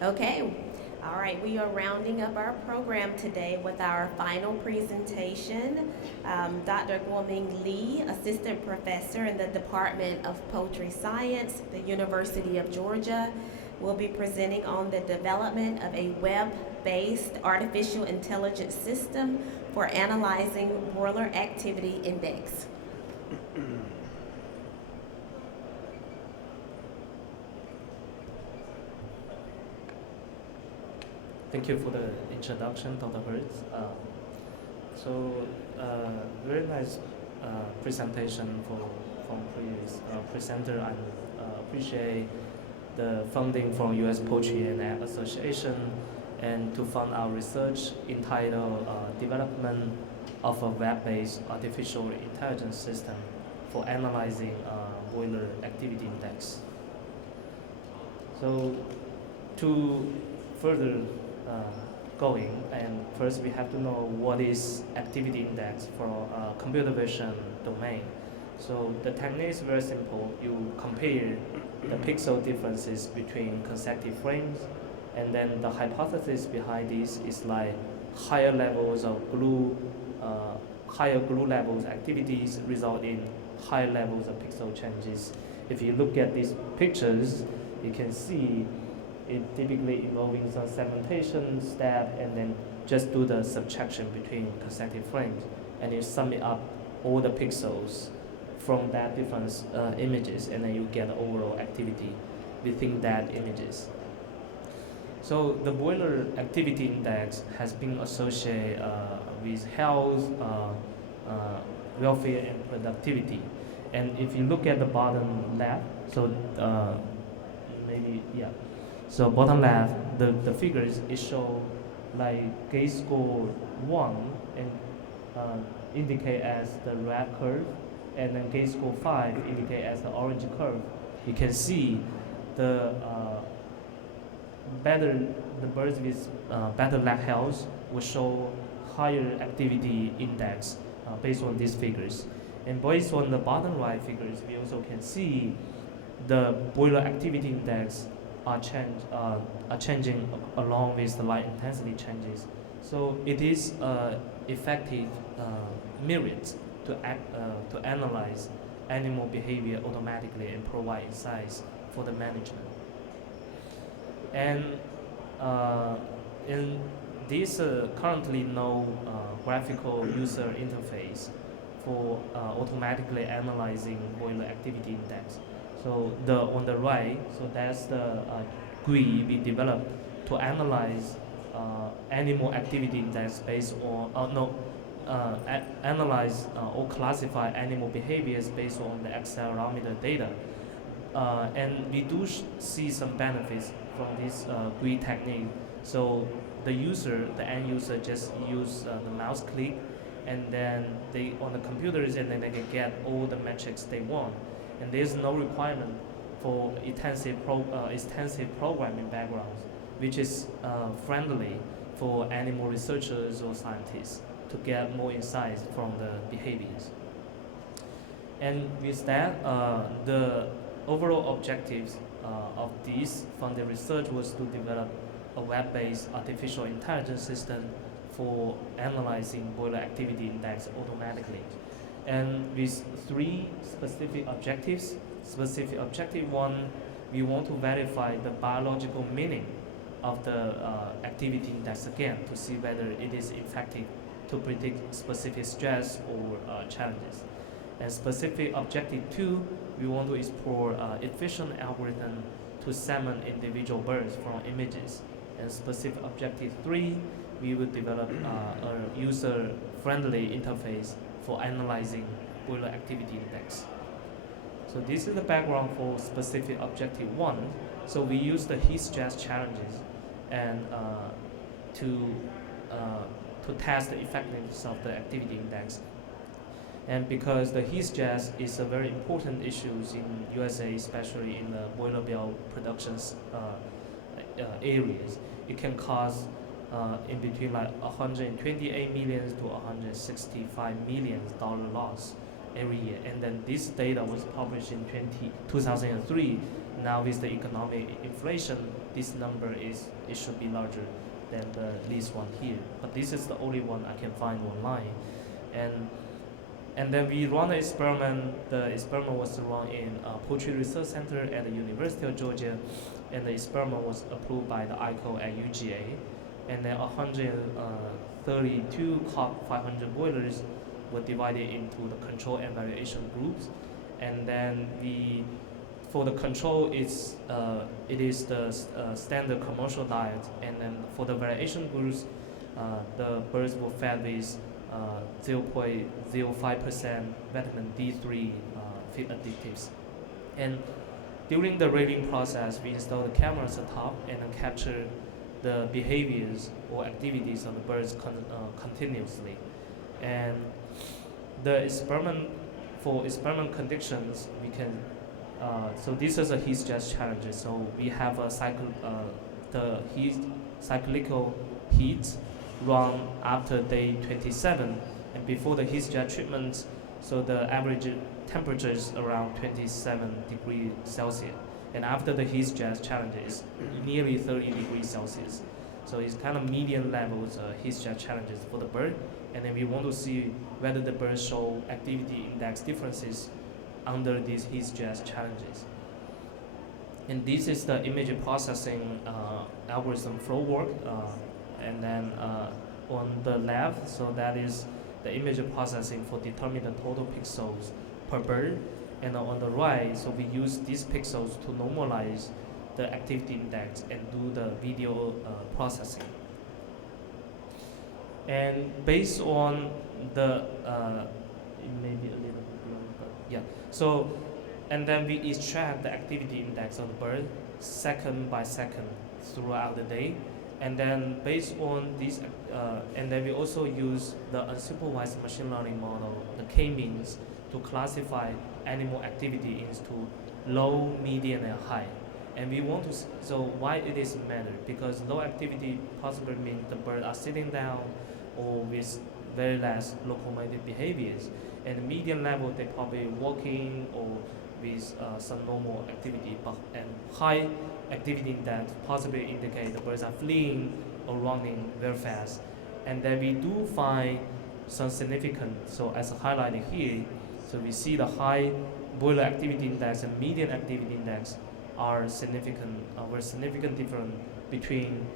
Okay, all right, we are rounding up our program today with our final presentation. Dr. Guoming Lee, Assistant Professor in the Department of Poultry Science, the University of Georgia, will be presenting on the development of a web-based artificial intelligence system for analyzing broiler activity index. Thank you for the introduction, Dr. Hertz. Very nice presentation from previous presenter, and appreciate the funding from US Poultry and Egg Association, and to fund our research entitled Development of a Web-based Artificial Intelligence System for Analyzing Broiler Activity Index. So, to further going, and first we have to know what is activity index for computer vision domain. So the technique is very simple. You compare the pixel differences between consecutive frames, and then the hypothesis behind this is like higher levels of higher glue levels activities result in higher levels of pixel changes. If you look at these pictures, you can see it typically involving some segmentation step, and then just do the subtraction between consecutive frames, and you sum it up all the pixels from that different images, and then you get overall activity within that images. So the broiler activity index has been associated with health, welfare, and productivity. And if you look at the bottom left, so maybe yeah. So bottom left, the figures it show like gauge score 1 and indicate as the red curve, and then gauge score 5 indicate as the orange curve. You can see the birds with better leg health will show higher activity index based on these figures. And based on the bottom right figures, we also can see the broiler activity index are changing along with the light intensity changes. So it is effective myriad to analyze animal behavior automatically and provide insights for the management. And in this currently no graphical user interface for automatically analyzing broiler activity index. So on the right, so that's the GUI we developed to analyze animal activity index based on analyze or classify animal behaviors based on the accelerometer data. And we do see some benefits from this GUI technique. So the end user just use the mouse click, and then they on the computers, and then they can get all the metrics they want. And there's no requirement for extensive programming backgrounds, which is friendly for animal researchers or scientists to get more insights from the behaviors. And with that, the overall objectives of this funded research was to develop a web-based artificial intelligence system for analyzing broiler activity index automatically. And with three specific objectives. Specific objective one, we want to verify the biological meaning of the activity index again to see whether it is effective to predict specific stress or challenges. And specific objective two, we want to explore efficient algorithm to segment individual birds from images. And specific objective three, we will develop a user-friendly interface for analyzing broiler activity index. So this is the background for specific objective one. So we use the heat stress challenges and to test the effectiveness of the activity index. And because the heat stress is a very important issue in USA, especially in the broiler bill productions areas, it can cause in between like 128 million to 165 million dollar loss every year. And then this data was published in 2003 now with the economic inflation, this number it should be larger than this one here. But this is the only one I can find online, and then we run an experiment. The experiment was run in Poultry Research Center at the University of Georgia, and the experiment was approved by the ICO at UGA. And then 132 COP 500 boilers were divided into the control and variation groups. And then for the control, it is the standard commercial diet. And then for the variation groups, the birds were fed with 0.05% vitamin D3 feed additives. And during the rating process, we installed the cameras atop and then capture the behaviors or activities of the birds continuously. And the experiment, for experiment conditions, we can, so this is a heat stress challenge. So we have a cyclical heat run after day 27, and before the heat stress treatment, so the average temperature is around 27 degrees Celsius. And after the heat stress challenge is nearly 30 degrees Celsius. So it's kind of medium levels heat stress challenges for the bird. And then we want to see whether the birds show activity index differences under these heat stress challenges. And this is the image processing algorithm flow work. And then on the left, so that is the image processing for determining the total pixels per bird. And on the right, so we use these pixels to normalize the activity index and do the video processing. And based on the, it may be a little bit long, but yeah. So, and then we extract the activity index of the bird second by second throughout the day. And then based on this, and then we also use the unsupervised machine learning model, the K-means, to classify animal activity into low, medium, and high. And we want to, so why it is matter? Because low activity possibly means the birds are sitting down or with very less locomotive behaviors. And medium level, they probably walking or with some normal activity. And high activity that possibly indicate the birds are fleeing or running very fast. And then we do find some significant, so as highlighted here, so we see the high boiler activity index and median activity index are significant, were significant difference between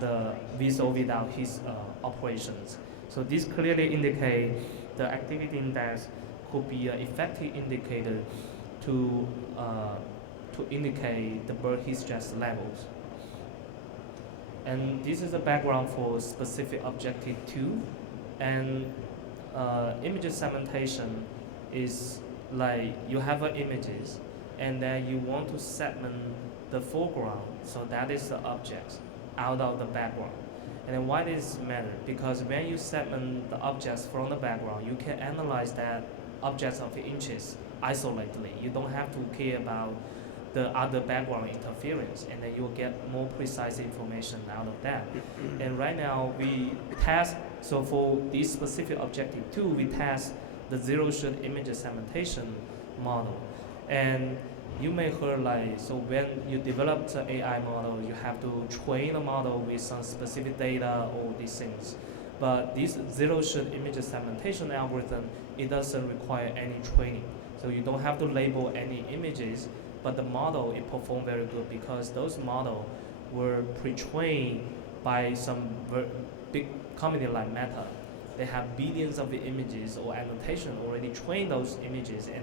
the with or without his operations. So this clearly indicate the activity index could be an effective indicator to indicate the bird heat stress levels. And this is the background for specific objective 2. And image segmentation is like you have images and then you want to segment the foreground, so that is the objects out of the background. And then why does it matter? Because when you segment the objects from the background, you can analyze that objects of interest isolatedly. You don't have to care about the other background interference, and then you'll get more precise information out of that. And right now we test, so for this specific objective 2, we test the zero-shot image segmentation model. And you may heard like, so when you develop the AI model, you have to train a model with some specific data or these things. But this zero-shot image segmentation algorithm, it doesn't require any training. So you don't have to label any images, but the model, it performed very good because those models were pre-trained by some big company like Meta. They have billions of images or annotation already trained those images, and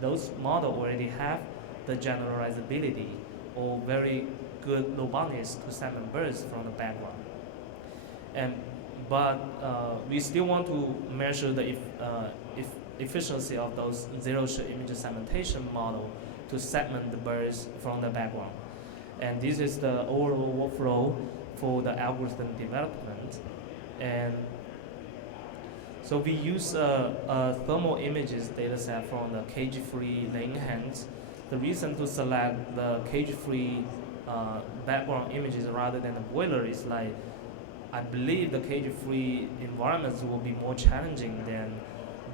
those models already have the generalizability or very good robustness to segment birds from the background. But we still want to measure the efficiency of those zero-shot image segmentation model to segment the birds from the background. And this is the overall workflow for the algorithm development. And so we use a thermal images dataset from the cage-free laying hens. The reason to select the cage-free background images rather than the boiler is like, I believe the cage-free environments will be more challenging than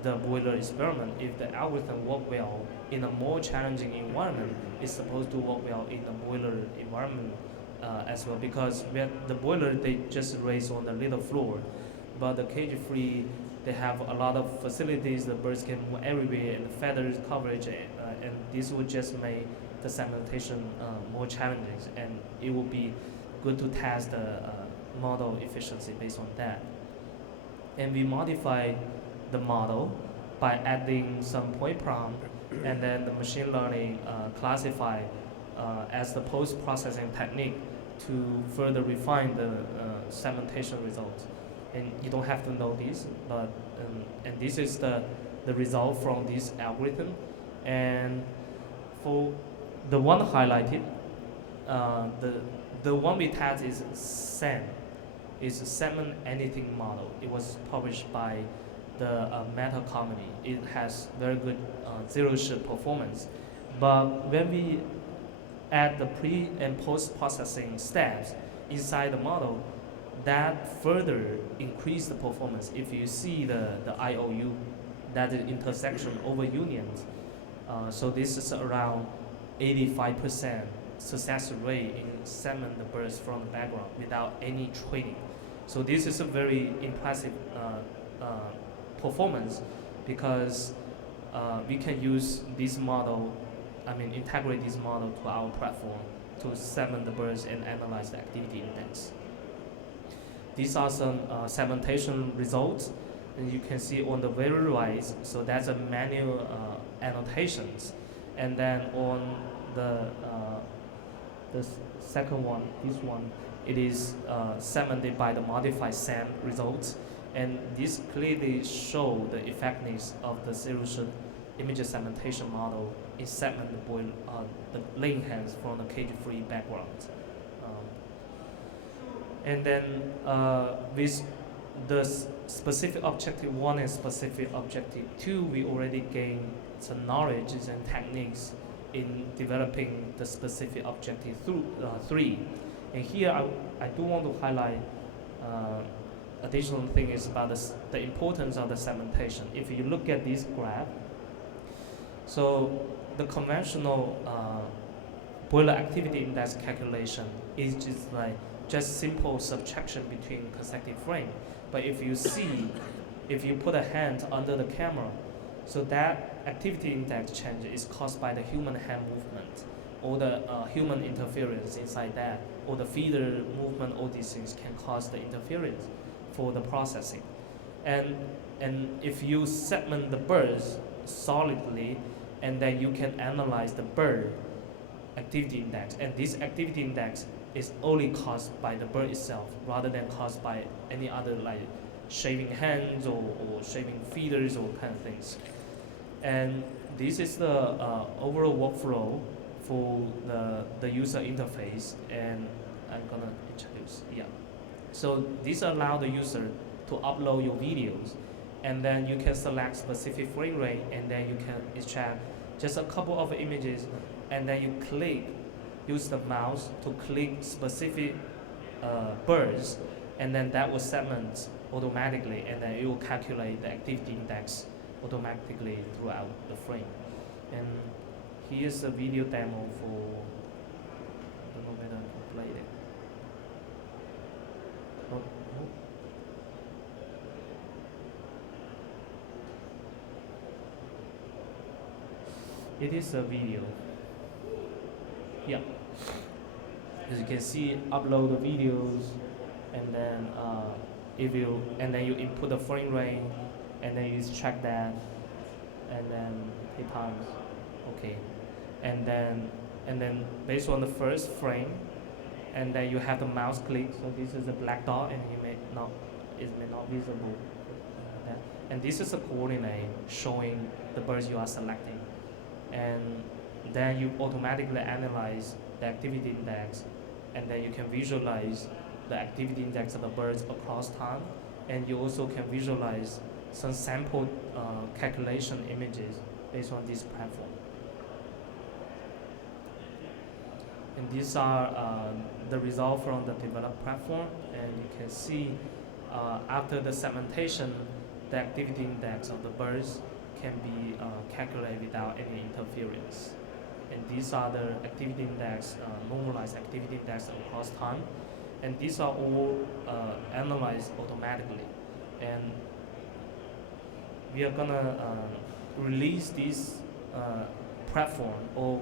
the Broiler experiment, if the algorithm work well in a more challenging environment, it's supposed to work well in a Broiler environment as well, because the Broiler, they just raise on the little floor, but the cage-free, they have a lot of facilities, the birds can move everywhere, and the feathers coverage, and this would just make the segmentation more challenging, and it would be good to test the model efficiency based on that. And we modified the model by adding some point prompt, and then the machine learning classify as the post-processing technique to further refine the segmentation results. And you don't have to know this, but and this is the result from this algorithm. And for the one highlighted, the one we test is SEM, is a segment anything model. It was published by the Meta company. It has very good zero-shift performance. But when we add the pre and post-processing steps inside the model, that further increase the performance. If you see the IOU, that is intersection over unions, so this is around 85% success rate in segment the birds from the background without any training. So this is a very impressive performance, because we can use this model, integrate this model to our platform to segment the birds and analyze the activity index. These are some segmentation results, and you can see on the very right, so that's a manual annotations, and then on the second one, this one, it is segmented by the modified SAM results, and this clearly show the effectiveness of the zero-shift image segmentation model in segment the laying hens from the cage-free background. And then with the specific objective 1 and specific objective 2, we already gained some knowledge and techniques in developing the specific objective 3. And here I do want to highlight additional thing is about the importance of the segmentation. If you look at this graph, so the conventional Broiler activity index calculation is just simple subtraction between consecutive frame. But if you put a hand under the camera, so that activity index change is caused by the human hand movement, or the human interference inside that, or the feeder movement. All these things can cause the interference for the processing. And if you segment the birds solidly, and then you can analyze the bird activity index, and this activity index is only caused by the bird itself, rather than caused by any other, like shaving hands or shaving feeders or kind of things. And this is the overall workflow for the user interface, and I'm gonna introduce, yeah. So this allows the user to upload your videos, and then you can select specific frame rate, and then you can extract just a couple of images, and then you use the mouse to click specific birds, and then that will segment automatically, and then it will calculate the activity index automatically throughout the frame. And here's a video demo for, I don't know whether I can play it. Oh, oh. It is a video. Yeah. As you can see, upload the videos, and then you input the frame rate, and then you check that, and then hit times, okay, and then based on the first frame, and then you have the mouse click. So this is a black dot, and it may not visible. And this is a coordinate showing the birds you are selecting, and then you automatically analyze the activity index, and then you can visualize the activity index of the birds across time, and you also can visualize some sample calculation images based on this platform. And these are the results from the developed platform, and you can see after the segmentation, the activity index of the birds can be calculated without any interference. And these are the activity index, normalized activity index across time. And these are all analyzed automatically. And we are gonna release this platform or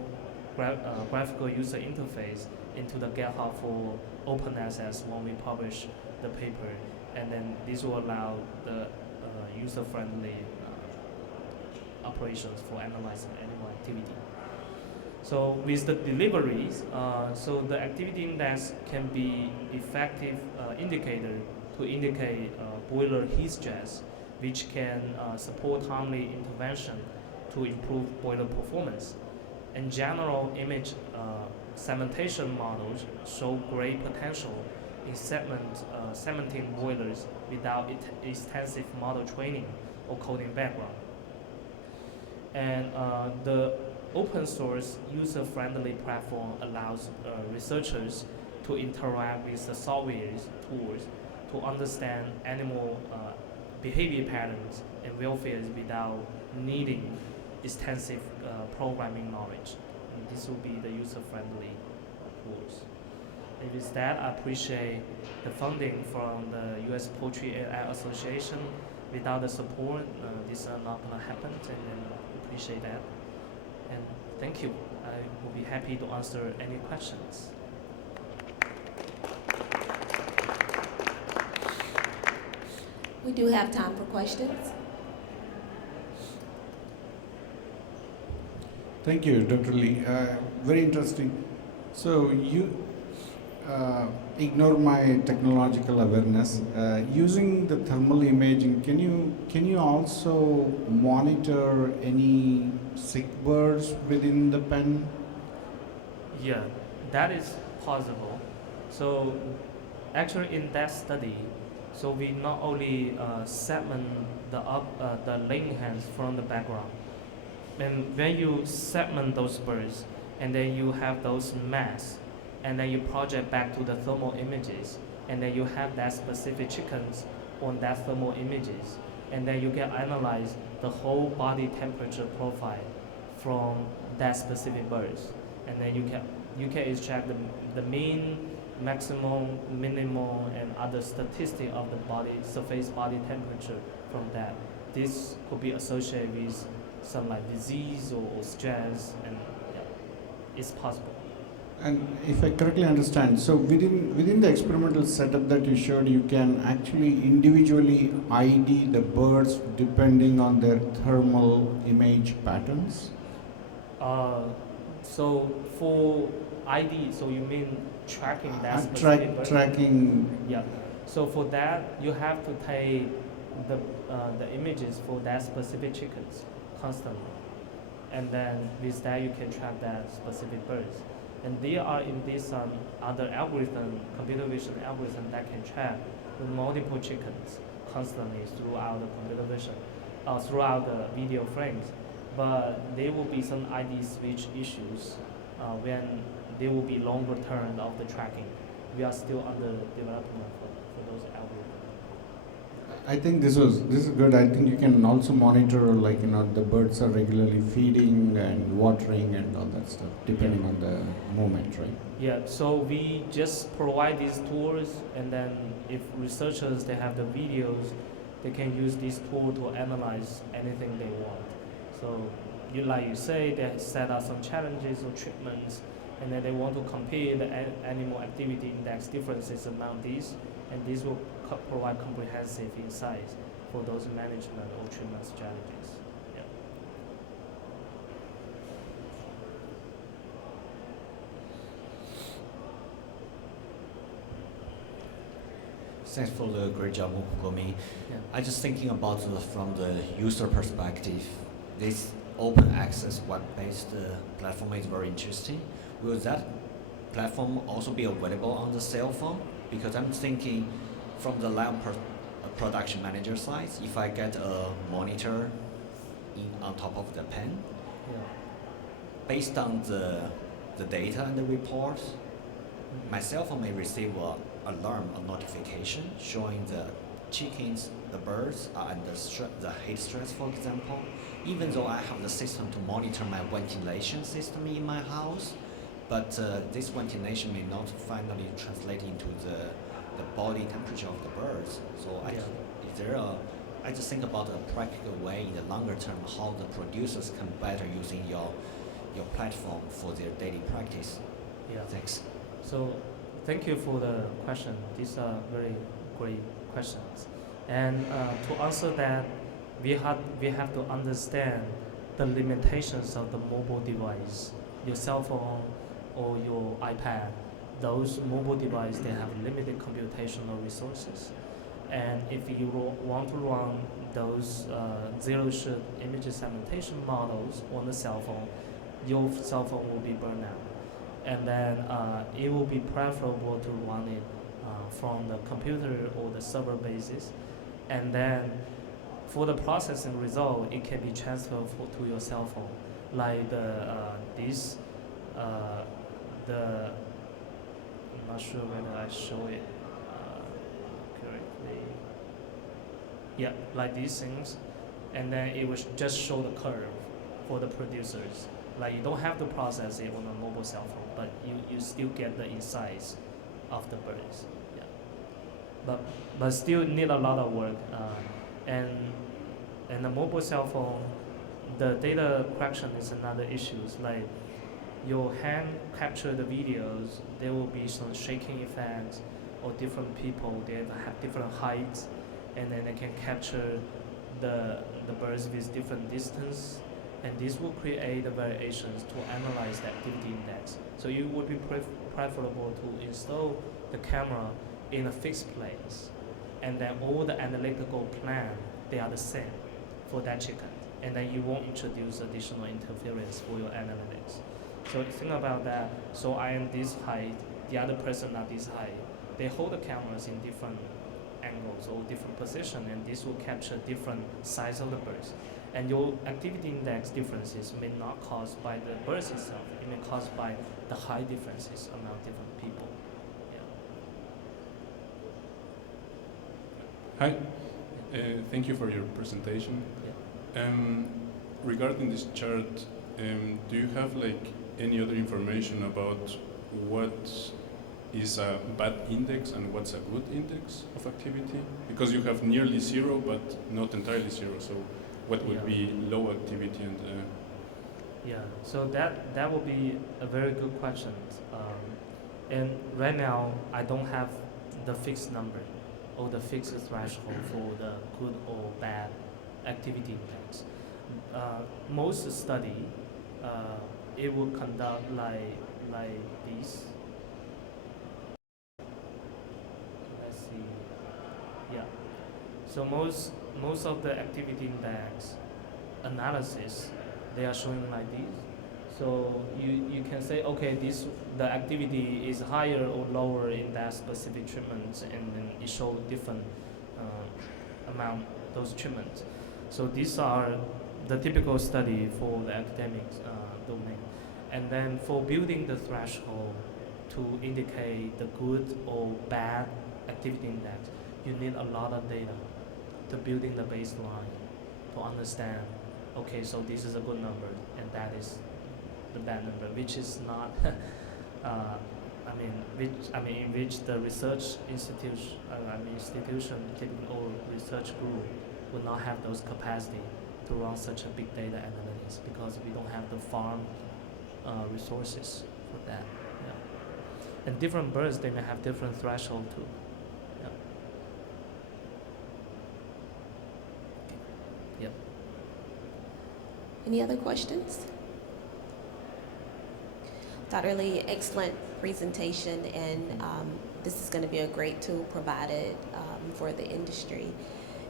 graphical user interface into the GitHub for open access when we publish the paper, and then this will allow the user-friendly operations for analyzing animal activity. So with the deliveries, so the activity index can be effective indicator to indicate broiler heat stress, which can support timely intervention to improve broiler performance. In general, image segmentation models show great potential in segmenting broilers without extensive model training or coding background. And the open source user-friendly platform allows researchers to interact with the software tools to understand animal behavior patterns and welfare without needing extensive programming knowledge. And this will be the user-friendly tools. And with that, I appreciate the funding from the US Poultry AI Association. Without the support, this is not going to happen, and I appreciate that. And thank you. I will be happy to answer any questions. We do have time for questions. Thank you, Dr. Lee. Very interesting. So you ignore my technological awareness. Using the thermal imaging, can you also monitor any sick birds within the pen? Yeah, that is possible. So actually in that study, so we not only segment the laying hens from the background, and when you segment those birds, and then you have those masks, and then you project back to the thermal images, and then you have that specific chickens on that thermal images, and then you can analyze the whole body temperature profile from that specific birds, and then you can extract the mean, maximum, minimal, and other statistic of the body surface body temperature from that. This could be associated with some like disease or stress, and yeah, it's possible. And if I correctly understand, so within the experimental setup that you showed, you can actually individually ID the birds depending on their thermal image patterns? So for ID, so you mean tracking that specific bird? Tracking. Yeah. So for that, you have to take the images for that specific chickens constantly, and then with that you can track that specific birds. And there are in this other algorithm, computer vision algorithm that can track the multiple chickens constantly throughout the computer vision, throughout the video frames. But there will be some ID switch issues when there will be longer term of the tracking. We are still under development for those algorithms. I think this is good. I think you can also monitor, like, the birds are regularly feeding and watering and all that stuff, depending on the moment, right? Yeah, so we just provide these tools, and then if researchers they have the videos, they can use this tool to analyze anything they want. So like you say, they set up some challenges or treatments, and then they want to compare the animal activity index differences among these, and this will provide comprehensive insights for those management or treatment strategies. Yeah. Thanks for the great job, Gomi. Yeah. I just thinking about from the user perspective, this open access web-based platform is very interesting. Will that platform also be available on the cell phone? Because I'm thinking from the lab production manager side, if I get a monitor on top of the pen, Yeah. based on the data and the reports, my cell phone may receive an alarm or notification showing the chickens, the birds are under the heat stress, for example. Even though I have the system to monitor my ventilation system in my house, but this ventilation may not finally translate into the body temperature of the birds. So is there I just think about a practical way in the longer term how the producers can better using your platform for their daily practice. Yeah. Thanks. So thank you for the question. These are very great questions. And to answer that, we have to understand the limitations of the mobile device, your cell phone or your iPad. Those mobile devices, they have limited computational resources. And if you want to run those zero-shift image segmentation models on the cell phone, your cell phone will be burned out. And then it will be preferable to run it from the computer or the server basis. And then for the processing result, it can be transferred to your cell phone. Like I'm not sure whether I show it correctly. Yeah, like these things. And then it will just show the curve for the producers. Like you don't have to process it on a mobile cell phone, but you still get the insights of the birds. Yeah. But still need a lot of work. And the mobile cell phone, the data correction is another issue. Like your hand capture the videos, there will be some shaking effects, or different people, they have different heights, and then they can capture the birds with different distance, and this will create the variations to analyze the activity index. So it would be preferable to install the camera in a fixed place, and then all the analytical plan, they are the same for that chicken, and then you won't introduce additional interference for your analytics. So think about that. So I am this height, the other person are this height. They hold the cameras in different angles or different position, and this will capture different size of the birds. And your activity index differences may not caused by the birds itself, it may caused by the height differences among different people. Yeah. Hi, thank you for your presentation. Yeah. Regarding this chart, do you have like any other information about what is a bad index and what's a good index of activity? Because you have nearly zero, but not entirely zero. So what would be low activity and? Yeah. So that will be a very good question. And right now I don't have the fixed number or the fixed threshold for the good or bad activity index. Most study it will conduct like this. Let's see. Yeah. So most of the activity index analysis, they are showing like this. So you can say, okay, the activity is higher or lower in that specific treatment, and then it shows different amount those treatments. So these are the typical study for the academic domain. And then for building the threshold to indicate the good or bad activity index, you need a lot of data to building the baseline to understand, okay, so this is a good number and that is the bad number, which is not, in which the research institution or research group will not have those capacity to run such a big data analytics because we don't have the farm resources for that. Yeah. And different birds, they may have different threshold too. Yeah. Yep. Any other questions? Dr. Lee, excellent presentation, and this is going to be a great tool provided for the industry.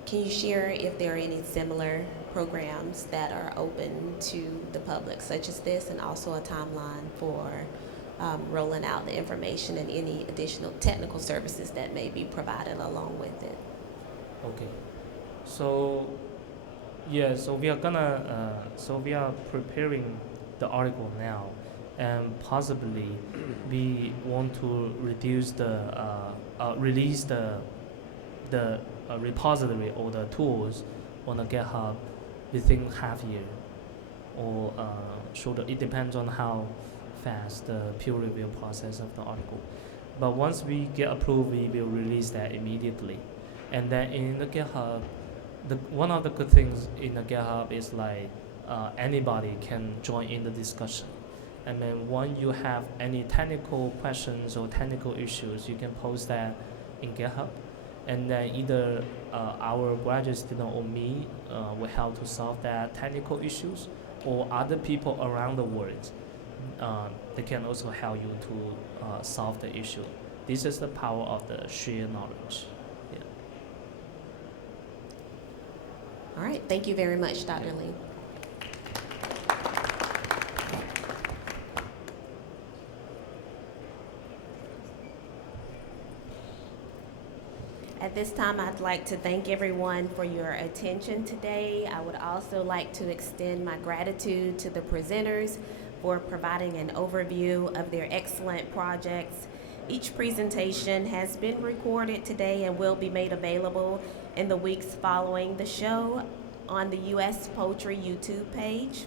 Can you share if there are any similar programs that are open to the public, such as this, and also a timeline for rolling out the information and any additional technical services that may be provided along with it? Okay. So, yeah, so we are preparing the article now, and possibly we want to reduce release the repository or the tools on the GitHub within half year, or shorter. It depends on how fast the peer review process of the article. But once we get approved, we will release that immediately. And then in the GitHub, one of the good things in the GitHub is like anybody can join in the discussion. And then when you have any technical questions or technical issues, you can post that in GitHub. And then either our graduate student or me will help to solve that technical issues, or other people around the world, they can also help you to solve the issue. This is the power of the shared knowledge. Yeah. All right, thank you very much, Dr. Lee. At this time, I'd like to thank everyone for your attention today. I would also like to extend my gratitude to the presenters for providing an overview of their excellent projects. Each presentation has been recorded today and will be made available in the weeks following the show on the US Poultry YouTube page.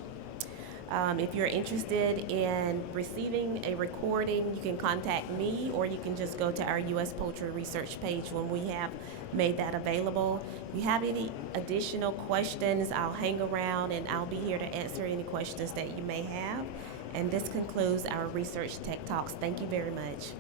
If you're interested in receiving a recording, you can contact me, or you can just go to our US Poultry research page when we have made that available. If you have any additional questions, I'll hang around and I'll be here to answer any questions that you may have. And this concludes our Research Tech Talks. Thank you very much.